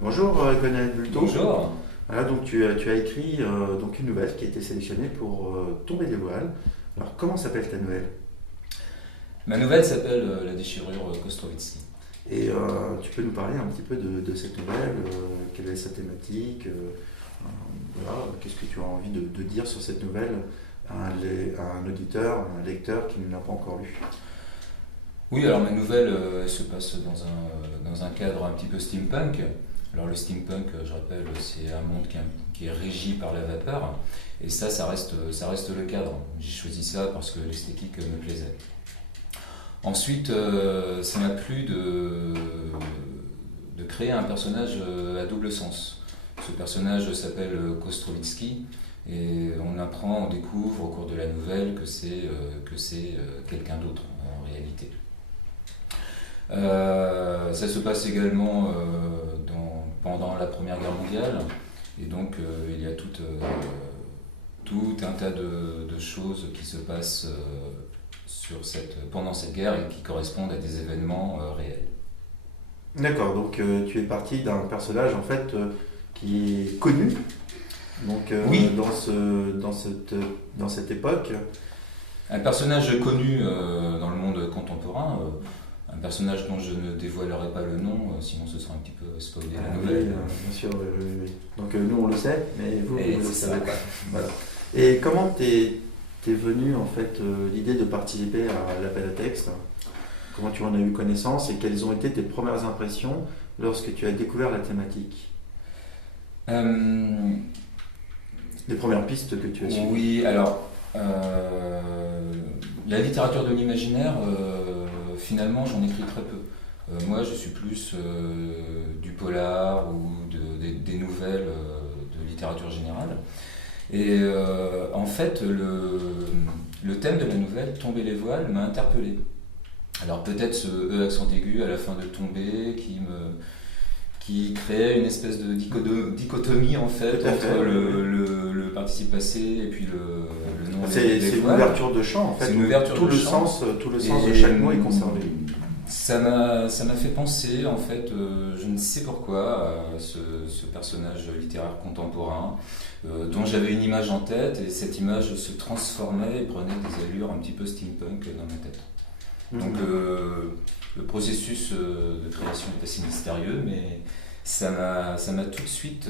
Bonjour Gonel Bulto. Bonjour. Voilà, donc tu as écrit donc une nouvelle qui a été sélectionnée pour Tomber des voiles. Alors comment s'appelle ta nouvelle? Ma nouvelle s'appelle La déchirure Kostrovitsky. Et tu peux nous parler un petit peu de cette nouvelle, quelle est sa thématique, voilà, qu'est-ce que tu as envie de dire sur cette nouvelle à un auditeur, un lecteur qui ne l'a pas encore lu. Oui, alors ma nouvelle elle se passe dans un cadre un petit peu steampunk. Alors le steampunk, je rappelle, c'est un monde qui est régi par la vapeur. Et ça reste le cadre. J'ai choisi ça parce que l'esthétique me plaisait. Ensuite, ça m'a plu de créer un personnage à double sens. Ce personnage s'appelle Kostrovitsky et on découvre au cours de la nouvelle que c'est quelqu'un d'autre en réalité. Ça se passe également pendant la Première Guerre mondiale et donc il y a tout un tas de choses qui se passent pendant cette guerre et qui correspondent à des événements réels. D'accord, donc tu es parti d'un personnage en fait qui est connu donc, Oui, dans cette époque. un personnage connu dans le monde contemporain, un personnage dont je ne dévoilerai pas le nom, sinon ce sera un petit peu spoiler la Ah oui, nouvelle. bien sûr, oui, oui, oui. Donc nous on le sait, mais vous Et ne le c'est savez ça. pas. Voilà. Et comment t'es venu en fait l'idée de participer à l'appel à texte? Comment tu en as eu connaissance et quelles ont été tes premières impressions lorsque tu as découvert la thématique? Euh, Les premières pistes que tu as suivies? oui, alors la littérature de l'imaginaire, finalement j'en écris très peu. Moi je suis plus du polar ou des nouvelles de littérature générale. Et en fait, le thème de la nouvelle, Tomber les voiles, m'a interpellé. Alors peut-être ce E accent aigu à la fin de Tomber qui créait une espèce de dichotomie en fait Tout à fait, entre oui, oui. le participe passé et puis le nom des C'est une voiles. ouverture de champ en fait, C'est une où ouverture de champ. tout le sens de Et chaque mot est conservé. ça m'a fait penser, en fait, je ne sais pourquoi, à ce personnage littéraire contemporain, dont j'avais une image en tête, et cette image se transformait et prenait des allures un petit peu steampunk dans ma tête. Donc le processus de création est assez mystérieux, mais ça m'a tout de suite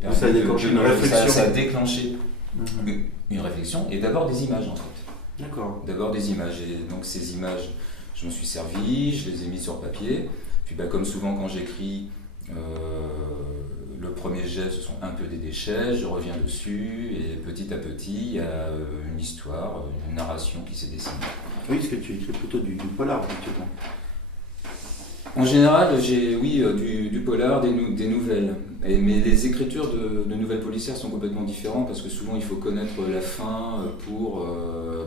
permis Ça a déclenché une réflexion. ça a déclenché Mhm. une réflexion, et d'abord des images en fait. D'accord. D'abord des images, et donc ces images, je m'en suis servi, je les ai mises sur papier. Puis bah, comme souvent quand j'écris, le premier jet ce sont un peu des déchets, je reviens dessus, et petit à petit il y a une histoire, une narration qui s'est dessinée. Oui, parce que tu écris plutôt du polar habituellement. En général, j'ai oui, du polar, des nouvelles. Mais les écritures de nouvelles policières sont complètement différentes parce que souvent il faut connaître la fin pour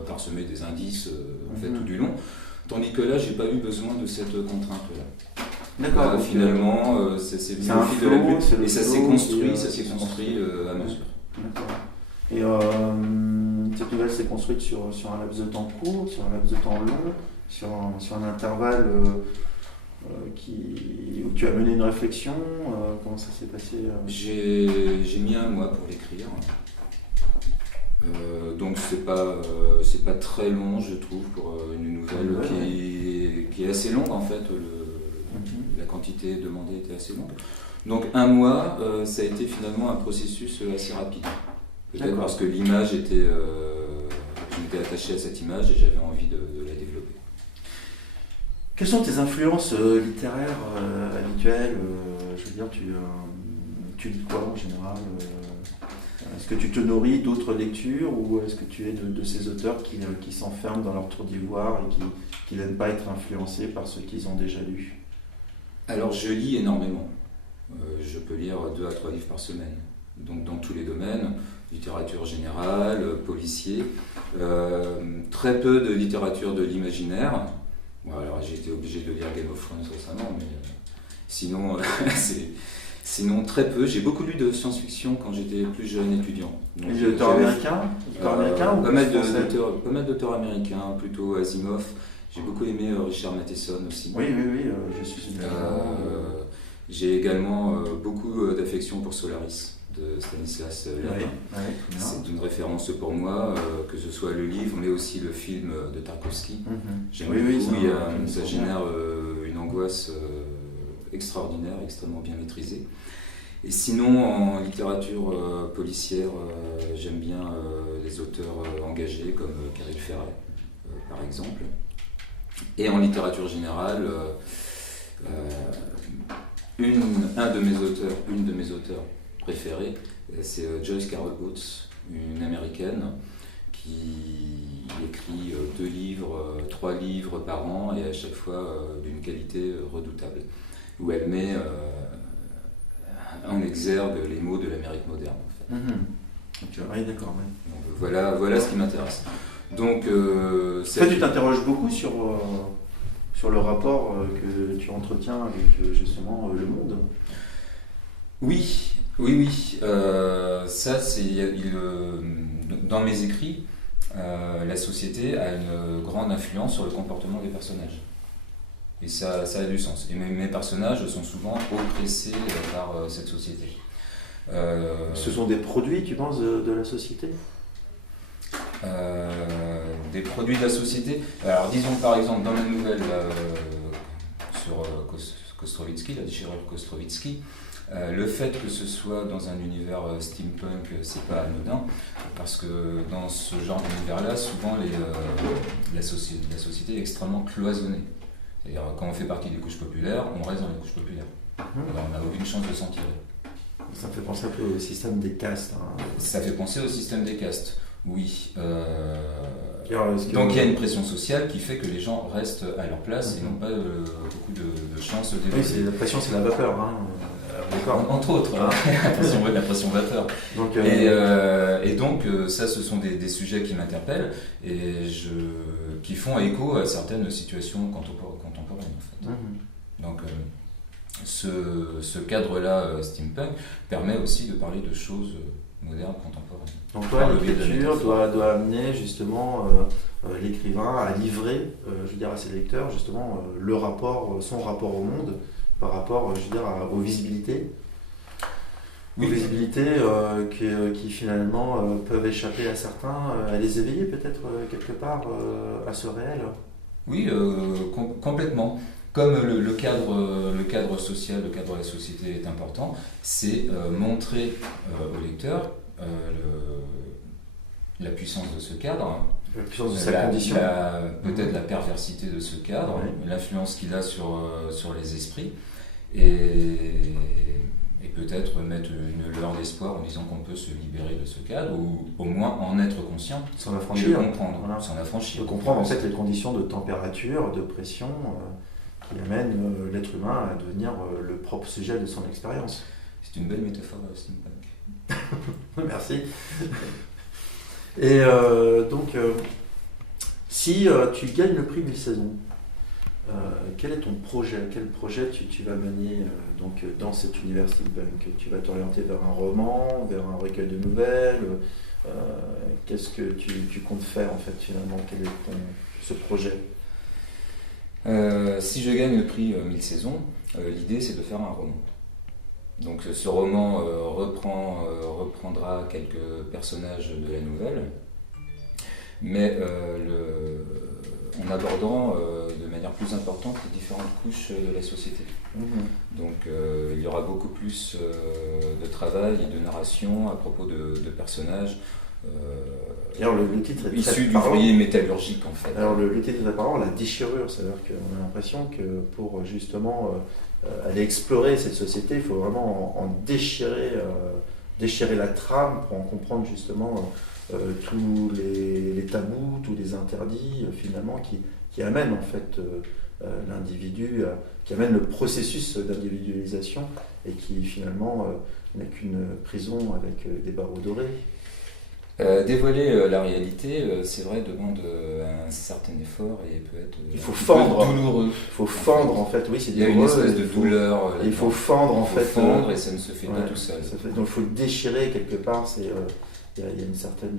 parsemer des indices en fait, tout du long. Tandis que là, j'ai pas eu besoin de cette contrainte-là. D'accord. Donc, Finalement, c'est venu c'est au un fil de la flow, pluie c'est le et ça flow s'est construit, qui, ça s'est construit à mesure. d'accord. Et cette nouvelle s'est construite sur un laps de temps court, sur un laps de temps long, sur un intervalle où tu as mené une réflexion. Comment ça s'est passé J'ai mis un mois pour l'écrire. Donc c'est pas très long je trouve pour une nouvelle qui est assez longue en fait, la quantité demandée était assez longue. Donc un mois, ça a été finalement un processus assez rapide. Peut-être D'accord. parce que l'image était, je m'étais attaché à cette image et j'avais envie de la développer. Quelles sont tes influences littéraires habituelles? Je veux dire, tu lis quoi en général? Est-ce que tu te nourris d'autres lectures ou est-ce que tu es de ces auteurs qui s'enferment dans leur tour d'ivoire et qui n'aiment pas être influencés par ce qu'ils ont déjà lu? Alors je lis énormément. Je peux lire 2 à 3 livres par semaine. Donc dans tous les domaines, littérature générale, policier. Très peu de littérature de l'imaginaire. Bon, alors j'ai été obligé de lire Game of Thrones récemment, mais sinon sinon très peu. J'ai beaucoup lu de science-fiction quand j'étais plus jeune étudiant. Donc, Les auteurs américains? Ou pas mal français? pas mal d'auteurs américains, plutôt Asimov. J'ai beaucoup aimé Richard Matheson aussi. Oui, oui, oui, je suis une Euh, J'ai également beaucoup d'affection pour Solaris de Stanislas Lem. C'est une référence pour moi, que ce soit le livre, mais aussi le film de Tarkovsky. J'aime beaucoup, ça génère une angoisse extraordinaire, extrêmement bien maîtrisée. Et sinon, en littérature policière, j'aime bien les auteurs engagés comme Caril Ferret, par exemple. Et en littérature générale, une de mes auteurs préférés, c'est Joyce Carol Oates, une américaine qui écrit 2 livres, 3 livres par an, et à chaque fois d'une qualité redoutable, où elle met en exergue les mots de l'Amérique moderne. En fait. Oui, d'accord. Ouais. Donc, voilà ce qui m'intéresse. Donc, tu t'interroges beaucoup sur le rapport que tu entretiens avec justement le monde. Oui. Ça, c'est dans mes écrits, la société a une grande influence sur le comportement des personnages. Et ça a du sens. Et mes personnages sont souvent oppressés par cette société. Ce sont des produits, tu penses, de la société ? Des produits de la société. Alors disons par exemple dans la nouvelle sur Kostrovitsky, la déchirure Kostrovitsky, le fait que ce soit dans un univers steampunk, c'est pas anodin, parce que dans ce genre d'univers-là, souvent la société est extrêmement cloisonnée. C'est-à-dire quand on fait partie des couches populaires, on reste dans les couches populaires. Alors, on n'a aucune chance de s'en tirer. Ça me fait penser un peu au système des castes. Ça fait penser au système des castes. Oui. Donc il y a une pression sociale qui fait que les gens restent à leur place et n'ont pas beaucoup de chances d'évoluer. Oui, la pression, c'est la vapeur. Entre autres, la pression vapeur. Donc, et donc ça, ce sont des sujets qui m'interpellent et qui font écho à certaines situations contemporaines. En fait. Donc ce cadre-là, steampunk, permet aussi de parler de choses moderne, contemporaine. Donc toi, l'écriture doit amener justement l'écrivain à livrer, à ses lecteurs, justement, son rapport au monde, par rapport, aux visibilités. Oui. Aux visibilités qui finalement peuvent échapper à certains, à les éveiller peut-être quelque part à ce réel. Oui, complètement. Comme le cadre social, le cadre de la société est important, c'est montrer au lecteur la puissance de ce cadre, la puissance de sa condition, peut-être la perversité de ce cadre, l'influence qu'il a sur les esprits, et peut-être mettre une lueur d'espoir en disant qu'on peut se libérer de ce cadre, ou au moins en être conscient, sans l'affranchir, et le comprendre, sans l'affranchir. De comprendre en fait les conditions de température, de pression qui amènent l'être humain à devenir le propre sujet de son expérience. C'est une belle métaphore steampunk. Merci. Et donc, si tu gagnes le prix 1000 saisons, quel est ton projet ? Quel projet tu vas mener dans cet univers steampunk ? Tu vas t'orienter vers un roman, vers un recueil de nouvelles ? Qu'est-ce que tu comptes faire en fait finalement ? Quel est ce projet ? Si je gagne le prix 1000 saisons, l'idée c'est de faire un roman. Donc ce roman reprendra quelques personnages de la nouvelle, mais en abordant de manière plus importante les différentes couches de la société. Donc il y aura beaucoup plus de travail et de narration à propos de personnages alors, le titre est issus du foyer métallurgique en fait. Alors le titre est très parlant, la déchirure, c'est-à-dire qu'on a l'impression que pour justement aller explorer cette société, il faut vraiment en déchirer la trame pour en comprendre justement tous les tabous, tous les interdits finalement qui amènent en fait l'individu, qui amènent le processus d'individualisation et qui finalement n'est qu'une prison avec des barreaux dorés. Dévoiler la réalité, c'est vrai, demande un certain effort et peut être douloureux. Il faut fendre en fait, oui, c'est il y a une espèce de douleur. Il faut fendre en fait. Fendre et ça ne se fait pas tout seul. Donc il faut déchirer quelque part. Il y a une certaine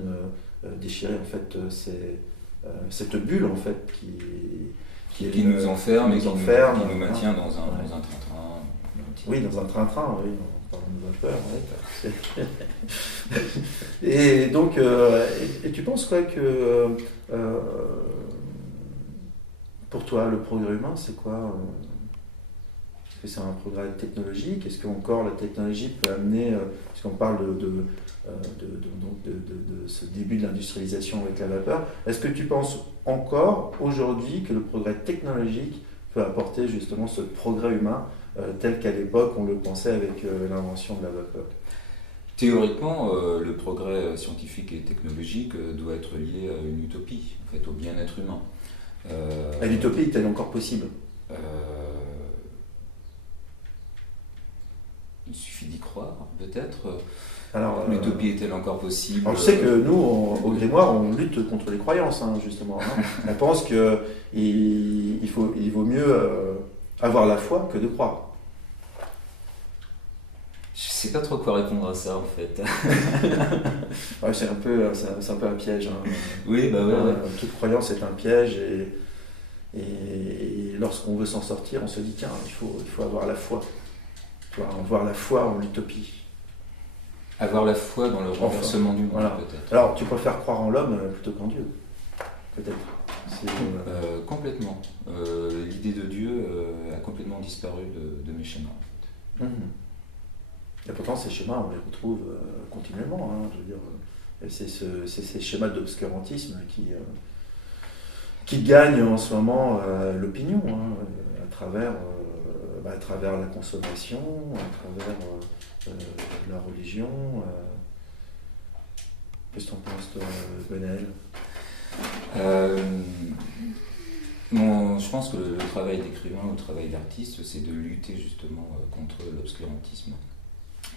déchirer en fait cette bulle en fait qui nous enferme et qui nous maintient dans un train-train. Oui, dans un train-train, oui, on parle de vapeur. Ouais. Et donc, et tu penses quoi que pour toi, le progrès humain, c'est quoi Est-ce que c'est un progrès technologique? Est-ce qu'encore la technologie peut amener, puisqu'on parle de ce début de l'industrialisation avec la vapeur, est-ce que tu penses encore aujourd'hui que le progrès technologique peut apporter justement ce progrès humain tel qu'à l'époque on le pensait avec l'invention de la vapeur? Théoriquement, le progrès scientifique et technologique doit être lié à une utopie, en fait, au bien-être humain. Et l'utopie est-elle encore possible? Il suffit d'y croire, peut-être. Alors, l'utopie est-elle encore possible? Alors, je sais que nous, au Grimoire, on lutte contre les croyances, hein, justement. Hein. On pense qu'il vaut mieux avoir la foi que de croire. Je sais pas trop quoi répondre à ça, en fait. Ouais, c'est un peu un piège. Hein. Oui, bah ouais. Toute croyance est un piège et lorsqu'on veut s'en sortir, on se dit tiens, il faut avoir la foi. Il faut avoir la foi en l'utopie. Avoir la foi dans le renversement du monde, voilà. Peut-être. Alors, tu préfères croire en l'homme plutôt qu'en Dieu, peut-être. Complètement. L'idée de Dieu a complètement disparu de mes schémas. En fait. Et pourtant, ces schémas, on les retrouve continuellement. Hein, je veux dire, c'est ces schémas d'obscurantisme qui gagnent en ce moment l'opinion, hein, à travers la consommation, à travers la religion. Qu'est-ce que tu en penses, toi, Gwenaël? Je pense que le travail d'écrivain ou le travail d'artiste, c'est de lutter justement contre l'obscurantisme.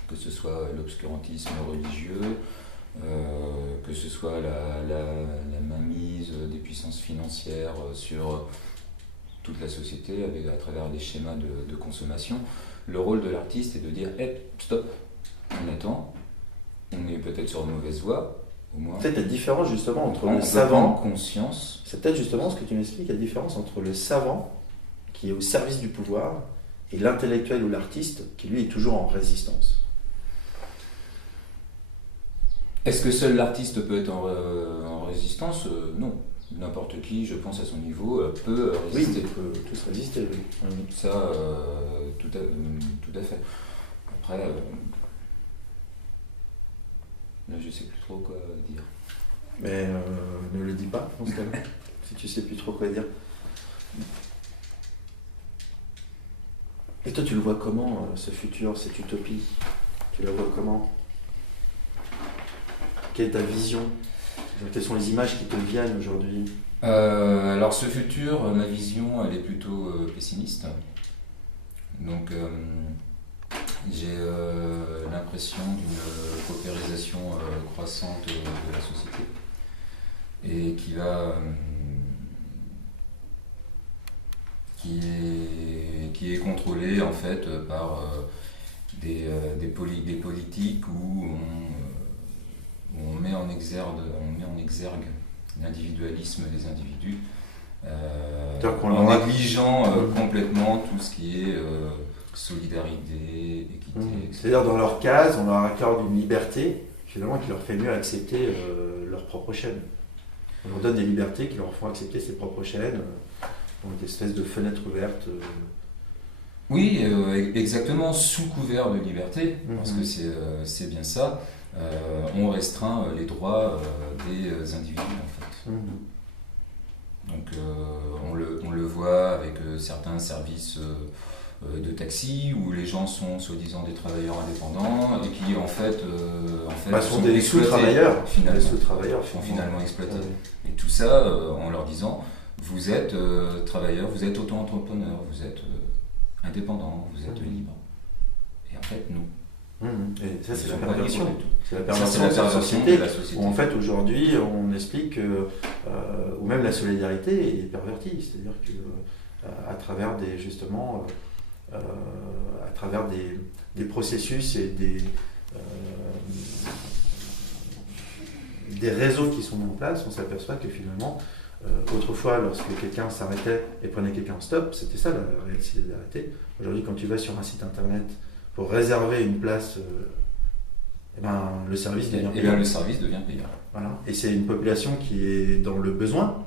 Que ce soit l'obscurantisme religieux, que ce soit la mainmise des puissances financières sur toute la société à travers des schémas de consommation. Le rôle de l'artiste est de dire hey, stop, on attend, on est peut-être sur une mauvaise voie, au moins. Peut-être la différence justement entre le savant. Conscience. C'est peut-être justement ce que tu m'expliques, la différence entre le savant qui est au service du pouvoir et l'intellectuel ou l'artiste qui lui est toujours en résistance. Est-ce que seul l'artiste peut être en résistance? Non. N'importe qui, je pense, à son niveau, peut résister. Oui, on peut tous résister, oui. Ça, tout à fait. Après, là, je sais plus trop quoi dire. Mais ne le dis pas, dans ce cas-là, si tu sais plus trop quoi dire. Et toi, tu le vois comment, ce futur, cette utopie? Tu la vois comment? Quelle est ta vision? Quelles sont les images qui te viennent aujourd'hui? Alors ce futur, ma vision, elle est plutôt pessimiste. Donc j'ai l'impression d'une paupérisation croissante de la société et qui est contrôlée en fait par des politiques où on met en exergue l'individualisme des individus, en négligeant complètement tout ce qui est solidarité, équité, etc. C'est-à-dire dans leur case, on leur accorde une liberté finalement qui leur fait mieux accepter leur propre chaîne. On leur donne des libertés qui leur font accepter ses propres chaînes, donc des espèces de fenêtres ouvertes. Oui, exactement, sous couvert de liberté, parce que c'est bien ça. On restreint les droits des individus en fait. Donc on le voit avec certains services de taxi où les gens sont soi-disant des travailleurs indépendants et qui en fait sont des sous-travailleurs, sont finalement exploités. Et tout ça en leur disant vous êtes travailleur, vous êtes auto-entrepreneur, vous êtes indépendant, vous êtes libre. Et en fait nous. Et ça, c'est la perversion. C'est la perversion de la société. Où, en fait, aujourd'hui, on explique que, ou même la solidarité est pervertie. C'est-à-dire qu'à travers des processus et des réseaux qui sont mis en place, on s'aperçoit que finalement, Autrefois, lorsque quelqu'un s'arrêtait et prenait quelqu'un en stop, c'était ça la réelle solidarité. Aujourd'hui, quand tu vas sur un site internet pour réserver une place, le service devient payant. Et bien le service devient payant. Voilà. Et c'est une population qui est dans le besoin,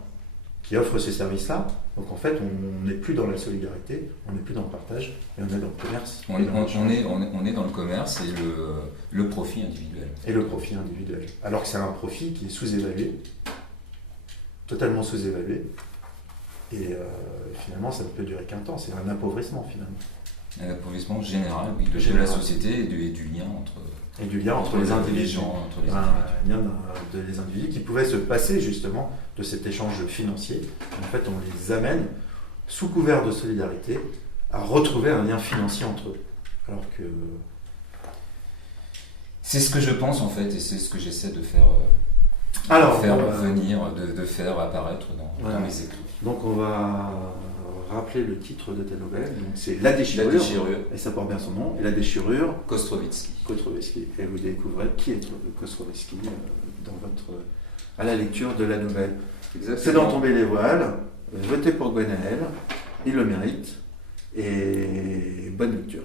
qui offre ces services-là. Donc en fait, on n'est plus dans la solidarité, on n'est plus dans le partage, mais on est dans le commerce. On est dans le commerce et le profit individuel. Et le profit individuel. Alors que c'est un profit qui est sous-évalué, totalement sous-évalué. Et finalement, ça ne peut durer qu'un temps. C'est un appauvrissement finalement. Un appauvrissement général, oui, de la société et du lien entre les individus. Les gens, entre les Un lien des individus qui pouvaient se passer justement de cet échange financier. En fait, on les amène, sous couvert de solidarité, à retrouver un lien financier entre eux. Alors que... C'est ce que je pense en fait, et c'est ce que j'essaie de faire, venir, de faire apparaître dans mes écrits. Donc on va rappeler le titre de ta nouvelle. Donc c'est La déchirure. La déchirure. Et ça porte bien son nom. Et La déchirure. Kostrovitsky. Et vous découvrez qui est Kostrovitsky à la lecture de la nouvelle. Exactement. C'est d'en tomber les voiles. Votez pour Gwenaël. Il le mérite. Et bonne lecture.